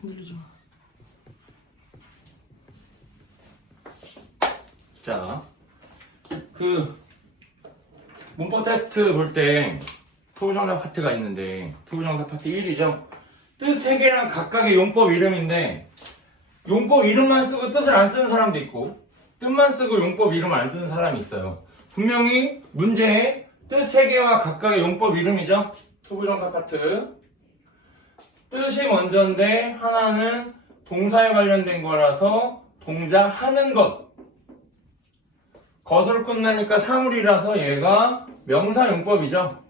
흔들리지 마. 자, 그 문법 테스트 볼 때 투부정사 파트가 있는데 투부정사 파트 1이죠. 뜻세 개랑 각각의 용법 이름인데 용법 이름만 쓰고 뜻을 안 쓰는 사람도 있고 뜻만 쓰고 용법 이름 안 쓰는 사람이 있어요. 분명히 문제에 뜻세 개와 각각의 용법 이름이죠. 투부정사 파트. 뜻이 먼저인데 하나는 동사에 관련된 거라서 동작 하는 것. 것으로 끝나니까 사물이라서 얘가 명사 용법이죠.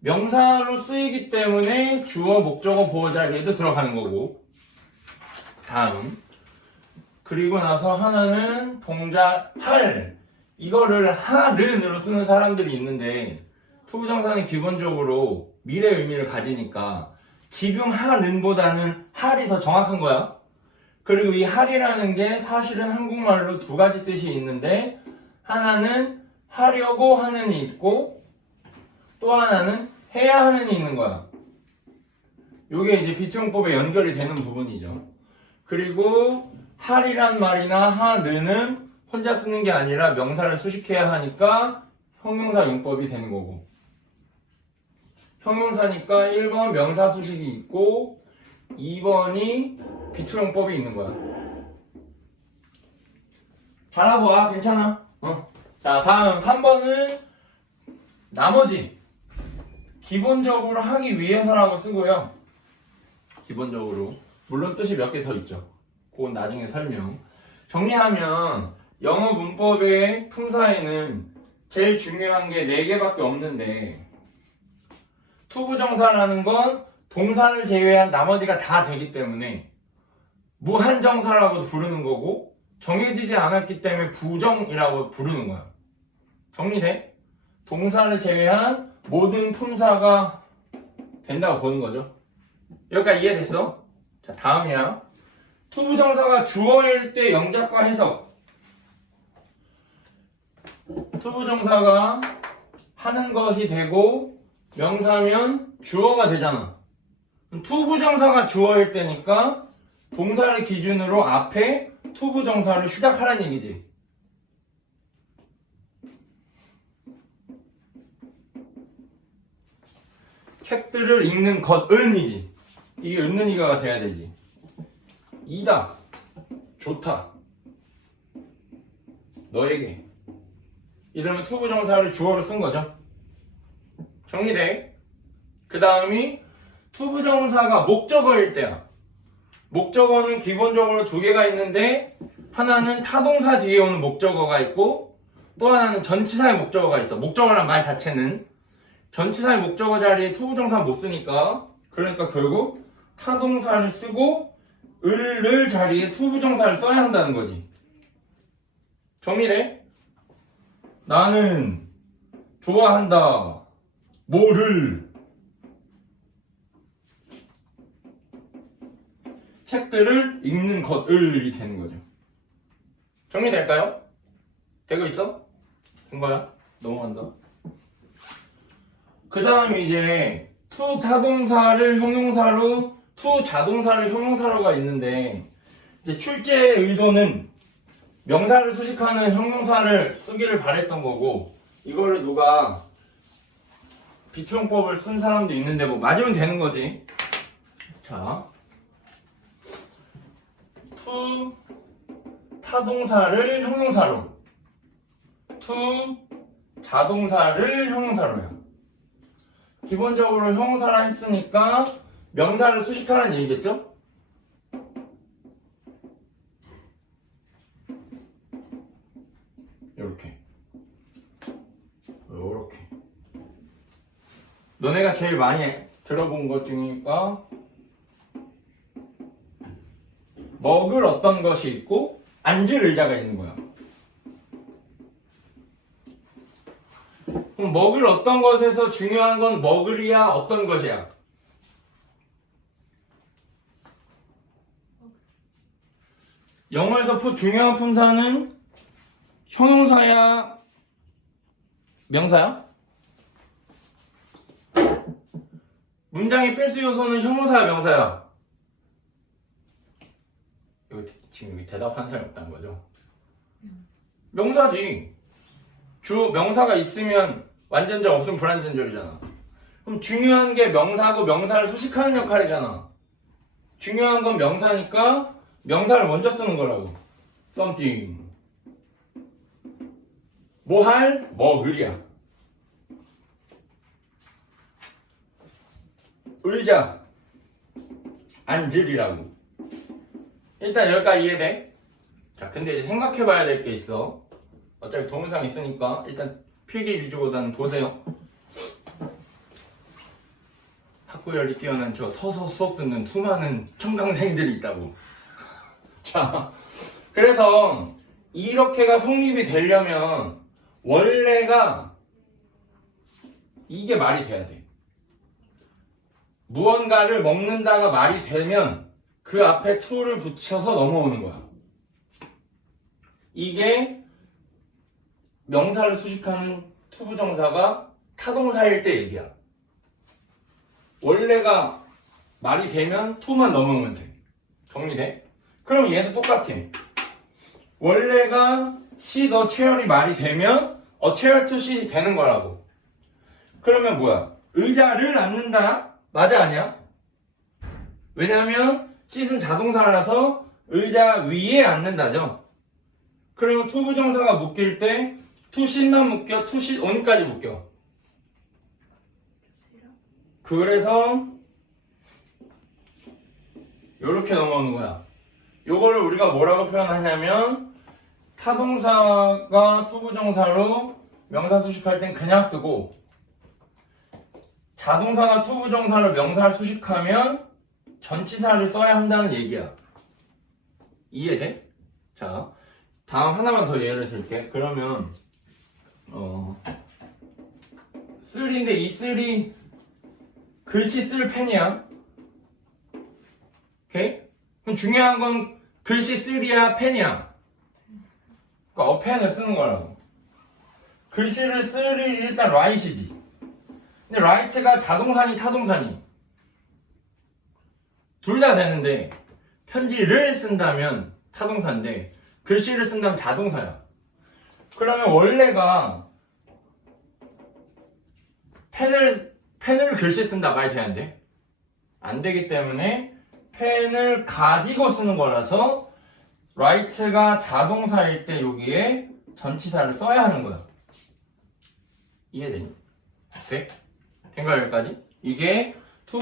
명사로 쓰이기 때문에 주어, 목적어, 보호 자리에도 들어가는 거고. 다음. 그리고 나서 하나는 동작 할. 이거를 하른으로 쓰는 사람들이 있는데 투부정사는 기본적으로 미래 의미를 가지니까 지금 하는보다는 할이 더 정확한 거야. 그리고 이 할이라는 게 사실은 한국말로 두 가지 뜻이 있는데 하나는 하려고 하는 이 있고 또 하나는 해야 하는 이 있는 거야. 요게 이제 비투용법에 연결이 되는 부분이죠. 그리고 할이란 말이나 하는은 혼자 쓰는 게 아니라 명사를 수식해야 하니까 형용사 용법이 되는 거고 형용사니까 1번 명사 수식이 있고 2번이 비투용법이 있는 거야. 잘하고 와, 괜찮아. 어. 자, 다음 3번은 나머지. 기본적으로 하기 위해서라고 쓰고요. 기본적으로. 물론 뜻이 몇 개 더 있죠. 그건 나중에 설명. 정리하면 영어 문법의 품사에는 제일 중요한 게 4개밖에 없는데 투부정사라는 건 동사를 제외한 나머지가 다 되기 때문에 무한정사라고 부르는 거고 정해지지 않았기 때문에 부정이라고 부르는 거야. 정리돼? 동사를 제외한 모든 품사가 된다고 보는 거죠. 여기까지 이해됐어? 자, 다음이야. 투부정사가 주어일 때 영작과 해석. 투부정사가 하는 것이 되고 명사면 주어가 되잖아. 투부정사가 주어일 때니까 동사를 기준으로 앞에 투부정사를 시작하라는 얘기지. 책들을 읽는 것은이지. 이게 은는이가 돼야 되지. 이다. 좋다. 너에게. 이러면 투부정사를 주어로 쓴 거죠. 정리돼. 그 다음이 투부정사가 목적어일 때야. 목적어는 기본적으로 두 개가 있는데 하나는 타동사 뒤에 오는 목적어가 있고 또 하나는 전치사의 목적어가 있어. 목적어란 말 자체는 전치사의 목적어 자리에 투부정사 못 쓰니까 그러니까 결국 타동사를 쓰고 을을 자리에 투부정사를 써야 한다는 거지. 정리돼? 나는 좋아한다. 뭐를 책들을 읽는 것을이 되는 거죠. 정리될까요? 되고 있어? 된 거야? 넘어간다. 그 다음 이제 투 타동사를 형용사로 투 자동사를 형용사로가 있는데 이제 출제의 의도는 명사를 수식하는 형용사를 쓰기를 바랬던 거고 이거를 누가 비투용법을 쓴 사람도 있는데 뭐 맞으면 되는 거지. 자, 투 타동사를 형용사로, 투 자동사를 형용사로야. 기본적으로 형용사라 했으니까 명사를 수식하라는 얘기겠죠? 너네가 제일 많이 들어본 것 중이니까 먹을 어떤 것이 있고 앉을 의자가 있는 거야. 그럼 먹을 어떤 것에서 중요한 건 먹으리야 어떤 것이야? 영어에서 푸- 중요한 품사는 형용사야 명사야? 문장의 필수 요소는 형용사야 명사야? 이거 지금 대답한 사람이 없다는 거죠? 명사지 주 명사가 있으면 완전적 없으면 불완전적이잖아. 그럼 중요한 게 명사고 명사를 수식하는 역할이잖아 중요한 건 명사니까 명사를 먼저 쓰는 거라고 something 뭐 할? 먹으랴 의자. 앉으리라고. 일단 여기까지 이해돼? 자, 근데 이제 생각해 봐야 될 게 있어. 어차피 동영상 있으니까 일단 필기 위주보다는 보세요. 학구열이 뛰어난 저 서서 수업 듣는 수많은 청강생들이 있다고. 자, 그래서 이렇게가 성립이 되려면 원래가 이게 말이 돼야 돼. 무언가를 먹는다가 말이 되면 그 앞에 to를 붙여서 넘어오는 거야. 이게 명사를 수식하는 투부정사가 타동사일 때 얘기야. 원래가 말이 되면 to만 넘어오면 돼. 정리돼? 그럼 얘도 똑같아. 원래가 she, the chair이 말이 되면 chair to sit 되는 거라고. 그러면 뭐야? 의자를 앉는다? 맞아 아니야? 왜냐면 sit은 자동사라서 의자 위에 앉는다죠. 그리고 투부정사가 묶일 때 sit만 묶여, sit on까지 묶여. 그래서 요렇게 넘어오는 거야. 요거를 우리가 뭐라고 표현하냐면 타동사가 투부정사로 명사 수식할 땐 그냥 쓰고 자동사가 투부정사로 명사를 수식하면 전치사를 써야 한다는 얘기야. 이해돼? 자, 다음 하나만 더 예를 들게. 그러면 어 쓰리인데 이 쓰리 글씨 쓸 펜이야. 오케이? 그럼 중요한 건 글씨 쓰리야 펜이야. 그러니까 어펜을 쓰는 거라고. 글씨를 쓰리 일단 라이트지. 근데 라이트가 자동사니 타동사니 둘다 되는데 편지를 쓴다면 타동사인데 글씨를 쓴다면 자동사야. 그러면 원래가 펜을 펜을 글씨 쓴다 말이 되는데 안 되기 때문에 펜을 가지고 쓰는 거라서 라이트가 자동사일 때 여기에 전치사를 써야 하는 거야. 이해되니? 오케이? 된가 여기까지? 이게 투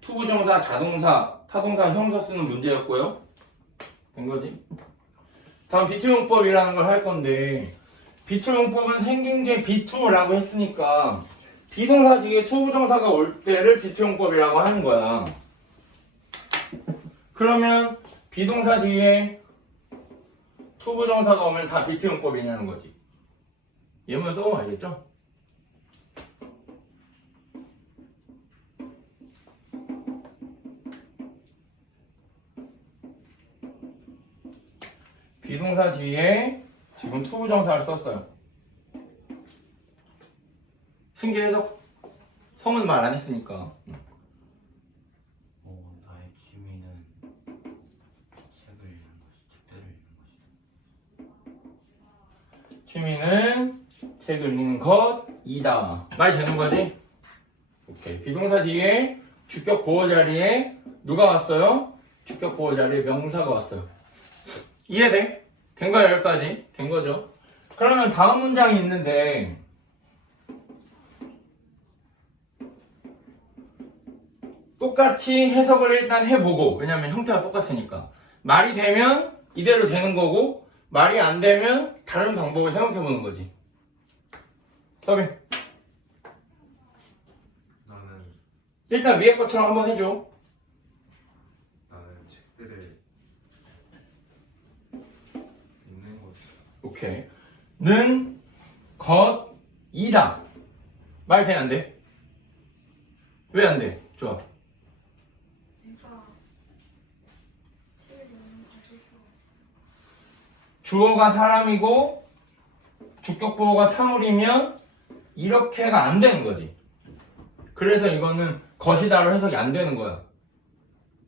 투부정사, 자동사, 타동사, 형사 쓰는 문제였고요. 된 거지? 다음 비투용법이라는 걸 할 건데 비투용법은 생긴 게 비투라고 했으니까 비동사 뒤에 투부정사가 올 때를 비투용법이라고 하는 거야. 그러면 비동사 뒤에 투부정사가 오면 다 비투용법이냐는 거지. 예문 써보면 알겠죠? 비동사 뒤에 지금 투부정사를 썼어요. 승계 해석 성은 말 안 했으니까. 어, 나의 취미는 책을 읽는 것이 책들을 읽는 것이다. 취미는 책을 읽는 것이다. 말 되는 거지? 오케이. 비동사 뒤에 주격 보호 자리에 누가 왔어요? 주격 보호 자리에 명사가 왔어요. 이해돼? 된 거야, 여기까지? 된 거죠? 그러면 다음 문장이 있는데, 똑같이 해석을 일단 해보고, 왜냐면 형태가 똑같으니까. 말이 되면 이대로 되는 거고, 말이 안 되면 다른 방법을 생각해 보는 거지. 서빈, 나는 일단 위에 것처럼 한번 해줘. 나는 책들을 읽는 것이다. 오케이. 는, 것, 이다. 말 돼, 안 돼? 왜 안 돼? 좋아. 주어가 사람이고, 주격보호가 사물이면, 이렇게가 안 되는 거지. 그래서 이거는 것이다로 해석이 안 되는 거야.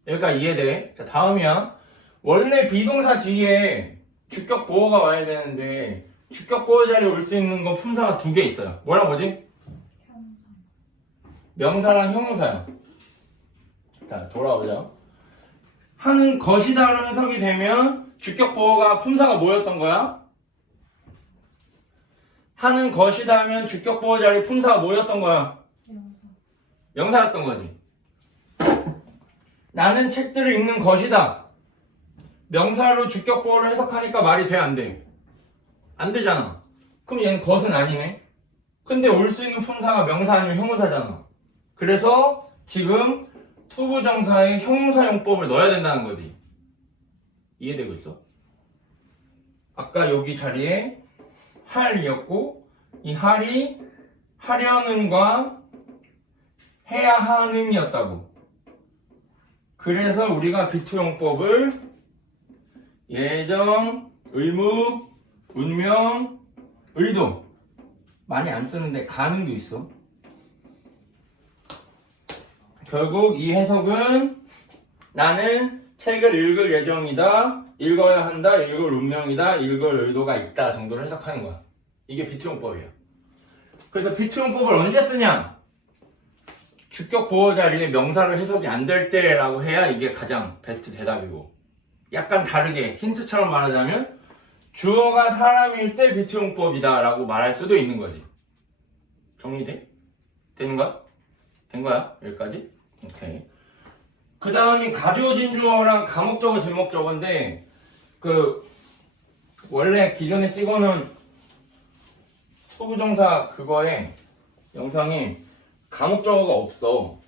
여기까지 이해돼? 자, 다음이야. 원래 비동사 뒤에 주격 보호가 와야 되는데 주격 보호 자리에 올 수 있는 건 품사가 두 개 있어요. 뭐랑 뭐지? 명사랑 형용사요. 자, 돌아오자. 하는 것이다로 해석이 되면 주격 보호가 품사가 뭐였던 거야? 하는 것이다 하면 주격 보호 자리 품사가 뭐였던 거야? 명사였던 거지. 나는 책들을 읽는 것이다. 명사로 주격 보호를 해석하니까 말이 돼, 안 돼? 안 되잖아. 그럼 얘는 것은 아니네. 근데 올 수 있는 품사가 명사 아니면 형용사잖아. 그래서 지금 투부정사의 형용사용법을 넣어야 된다는 거지. 이해되고 있어? 아까 여기 자리에 할이었고 이 할이 하려는과 해야 하는이었다고. 그래서 우리가 비투용법을 예정, 의무, 운명, 의도 많이 안 쓰는데 가능도 있어. 결국 이 해석은 나는 책을 읽을 예정이다, 읽어야 한다, 읽을 운명이다, 읽을 의도가 있다 정도로 해석하는 거야. 이게 비투용법이야. 그래서 비투용법을 언제 쓰냐? 주격 보호 자리에 명사로 해석이 안 될 때라고 해야 이게 가장 베스트 대답이고 약간 다르게 힌트처럼 말하자면 주어가 사람일 때 비투용법이다 라고 말할 수도 있는 거지 정리돼? 되는 거야? 된 거야? 여기까지? 오케이 그 다음이 가주어진 주어랑 가목적어 제목적어인데 그 원래 기존에 찍어놓은 소부정사 그거에 영상이 감옥적어가 없어.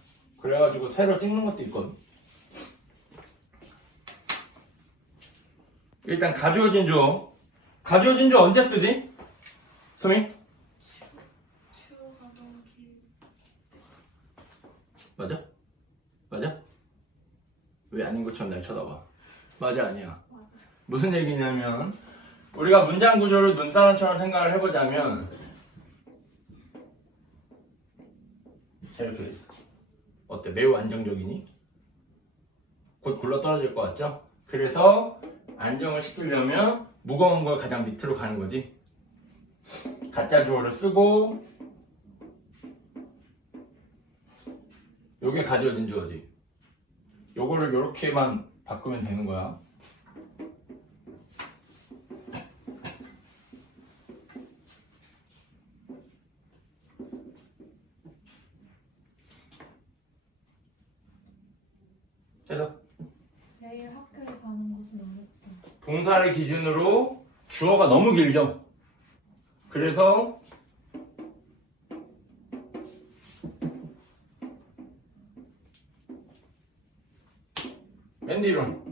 그래가지고 새로 찍는 것도 있거든. 일단 가주어진 주어. 가주어진 주어 언제 쓰지? 길. 맞아? 맞아? 왜 아닌 것처럼 날 쳐다봐? 맞아 아니야. 무슨 얘기냐면 우리가 문장 구조를 눈사람처럼 생각을 해보자면 자 이렇게 돼 있어. 어때? 매우 안정적이니? 곧 굴러 떨어질 것 같죠? 그래서 안정을 시키려면 무거운 걸 가장 밑으로 가는 거지. 가짜 주어를 쓰고 요게 가져진 주어지. 요거를 요렇게만 바꾸면 되는 거야. 그래서 내일 학교에 가는 것은 어렵다. 동사를 기준으로 주어가 너무 길죠. 그래서 맨 뒤로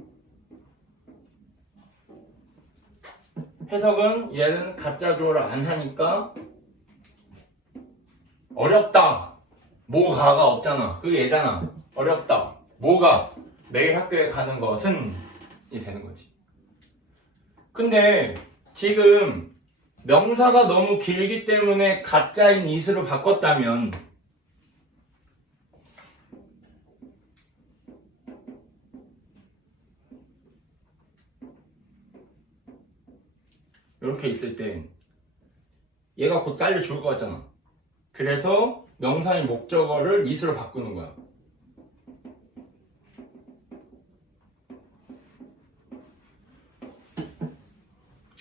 해석은 얘는 가짜 주어를 안 하니까 어렵다. 뭐가가 없잖아. 그게 얘잖아. 어렵다. 뭐가 매일 학교에 가는 것은 이 되는 거지. 근데 지금 명사가 너무 길기 때문에 가짜인 it으로 바꿨다면 이렇게 있을 때 얘가 곧 딸려 죽을 것 같잖아. 그래서 명사의 목적어를 it으로 바꾸는 거야.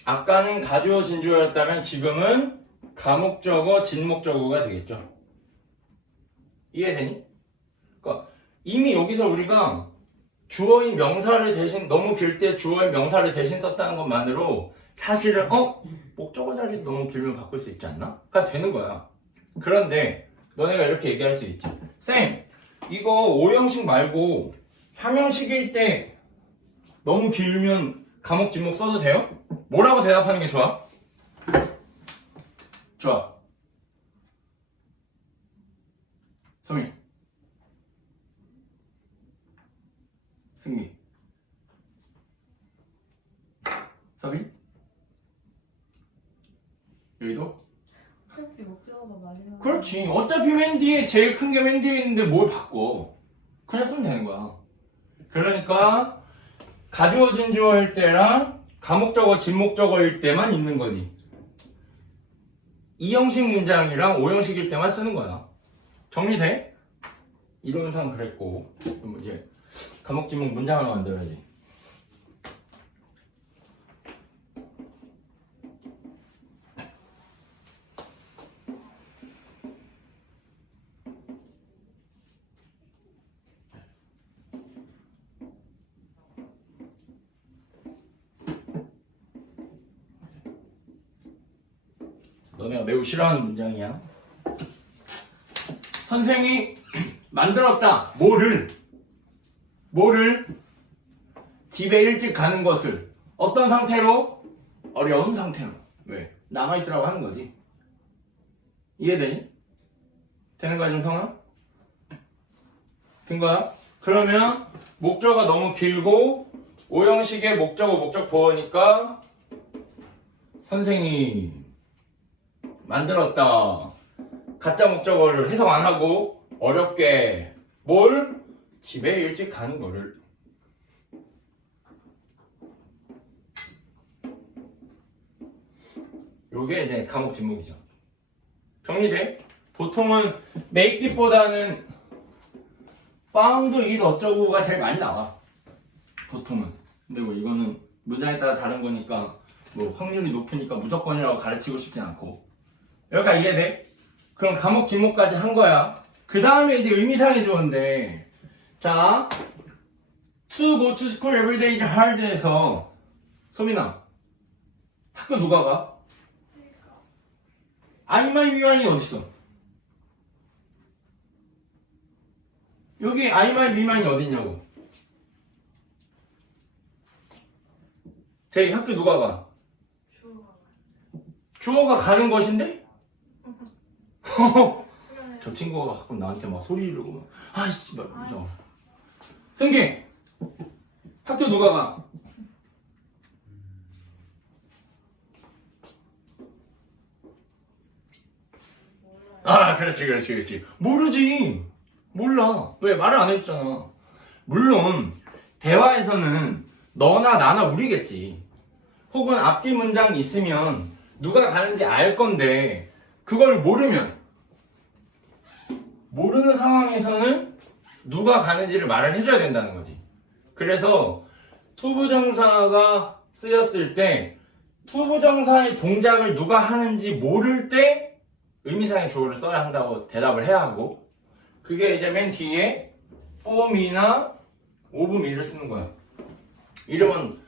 아까는 가주어 진주어였다면 지금은 가목적어 진목적어가 되겠죠. 이해되니? 그러니까 이미 여기서 우리가 주어인 명사를 대신 너무 길 때 주어인 명사를 대신 썼다는 것만으로 사실은 어 목적어 자리 너무 길면 바꿀 수 있지 않나?가 되는 거야. 그런데 너네가 이렇게 얘기할 수 있지. 쌤 이거 오형식 말고 삼형식일 때 너무 길면 감옥 진목 써도 돼요? 뭐라고 대답하는 게 좋아? 좋아. 소민. 승기. 서빈. 여기도? 어차피 목적어가 많이 그렇지. 어차피 맨 뒤에 제일 큰 게 맨 뒤에 있는데 뭘 바꿔. 그냥 쓰면 되는 거야. 그러니까 가주어 진주어일 때랑 가목적어 진목적어일 때만 있는 거지. 이 형식 문장이랑 오 형식일 때만 쓰는 거야. 정리돼? 이론상 그랬고 이제 가목 진목 문장을 만들어야지. 너네가 매우 싫어하는 문장이야. 선생이 만들었다. 뭐를? 뭐를? 집에 일찍 가는 것을 어떤 상태로? 어려운 상태로. 왜? 남아있으라고 하는 거지. 이해되니? 되는 거야, 준성아? 된 거야? 그러면 목적어가 너무 길고 오형식의 목적어, 목적 보어니까 선생이 만들었다. 가짜 목적어를 해석 안 하고 어렵게 뭘 집에 일찍 가는 거를 요게 이제 감옥 진목이죠. 정리돼? 보통은 it보다는 found it 어쩌고가 제일 많이 나와. 보통은. 근데 뭐 이거는 문장에 따라 다른 거니까 뭐 확률이 높으니까 무조건이라고 가르치고 싶진 않고. 여기까지 이해돼? 그럼 감옥 진목까지 한 거야. 그 다음에 이제 의미상의 조언데 자 to go to school every day is hard에서 소민아 학교 누가 가? 아이마이 미만이 어딨어? 여기 아이마이 미만이 어딨냐고 제 학교 누가 가? 주어가 가는 것인데? 저 친구가 가끔 나한테 막 소리 지르고 막, 아이씨 막 이러죠 승기! 학교 누가 가? 아 그렇지 그렇지 그렇지. 모르지. 몰라. 왜? 말을 안 해줬잖아. 물론 대화에서는 너나 나나 우리겠지. 혹은 앞뒤 문장이 있으면 누가 가는지 알 건데 그걸 모르면 모르는 상황에서는 누가 가는지를 말을 해줘야 된다는 거지. 그래서 투부정사가 쓰였을 때 투부정사의 동작을 누가 하는지 모를 때 의미상의 주어를 써야 한다고 대답을 해야 하고 그게 이제 맨 뒤에 of me를 쓰는 거야. 이름은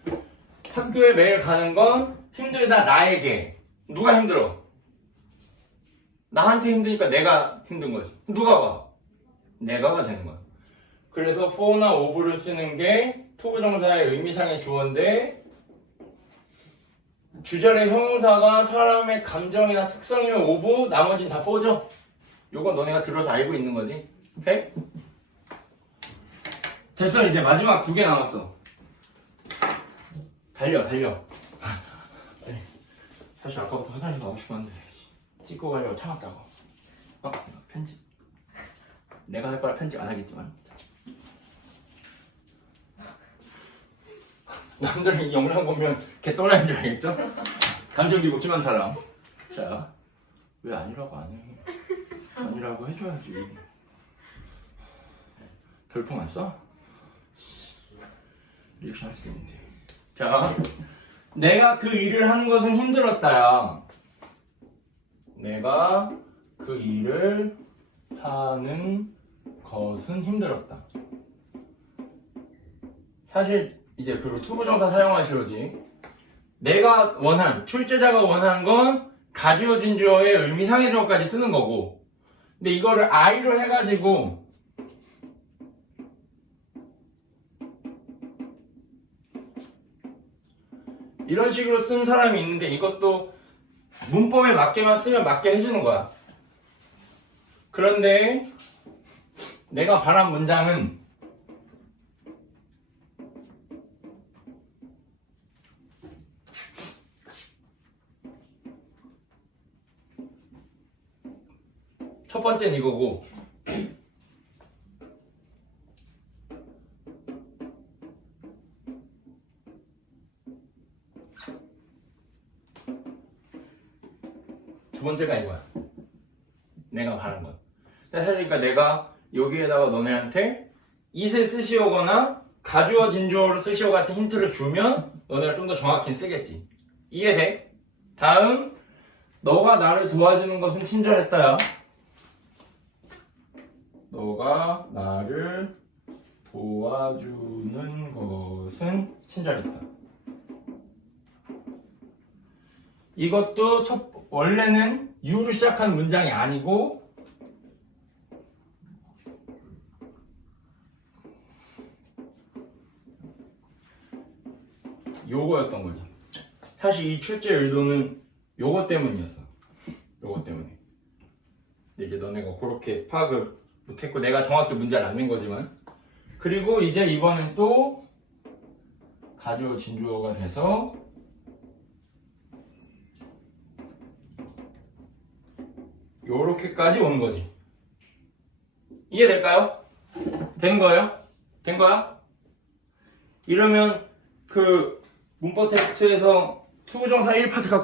학교에 매일 가는 건 힘들다 나에게. 누가 힘들어? 나한테 힘드니까 내가 힘든 거지 누가 가? 내가 가 되는 거야 그래서 for나 of를 쓰는 게 투부정사의 의미상의 주어인데 주절의 형용사가 사람의 감정이나 특성이면 오브, 나머지는 다 포죠? 요거 너네가 들어서 알고 있는 거지? 오케이? 됐어, 이제 마지막 두 개 남았어. 달려, 달려. 사실 아까부터 화장실 가고 싶었는데, 찍고 가려고 참았다고. 어? 편집. 내가 할 거라 편집 안 하겠지만. 남들은 이 영상 보면 개 또라이인 줄 알겠죠? 감정 기복 심한 사람. 자, 왜 아니라고 안 해? 아니라고 해줘야지. 별풍 안 써? 리액션 할 수 있는데. 자, 내가 그 일을 하는 것은 힘들었다야. 내가 그 일을 하는 것은 힘들었다. 사실 이제 그리고 투부정사 사용하시로지. 내가 원한 출제자가 원한 건 가주어 진주어의 의미상의 주어까지 쓰는 거고. 근데 이거를 I로 해가지고 이런 식으로 쓴 사람이 있는데 이것도 문법에 맞게만 쓰면 맞게 해주는 거야. 그런데 내가 바란 문장은 첫 번째는 이거고 두 번째가 이거야. 내가 건. 근데 사실 그러니까 내가 여기에다가 너네한테 이세 쓰시오거나 가주어 진주어로 쓰시오 같은 힌트를 주면 너네가 좀 더 정확히 쓰겠지. 이해돼? 다음 너가 나를 도와주는 것은 친절했다야. 너가 나를 도와주는 것은 친절했다. 이것도 첫 원래는 유로 시작한 문장이 아니고 요거였던 거지. 사실 이 출제 의도는 요거 때문이었어. 요거 때문에. 이제 너네가 그렇게 파악을 못했고 내가 정확히 문제를 안 낸 거지만 그리고 이제 이번엔 또 가주어 진주어가 돼서 요렇게까지 오는 거지. 이해될까요? 되는 거예요? 된 거야? 이러면 그 문법 테스트에서 투부정사 1파트 가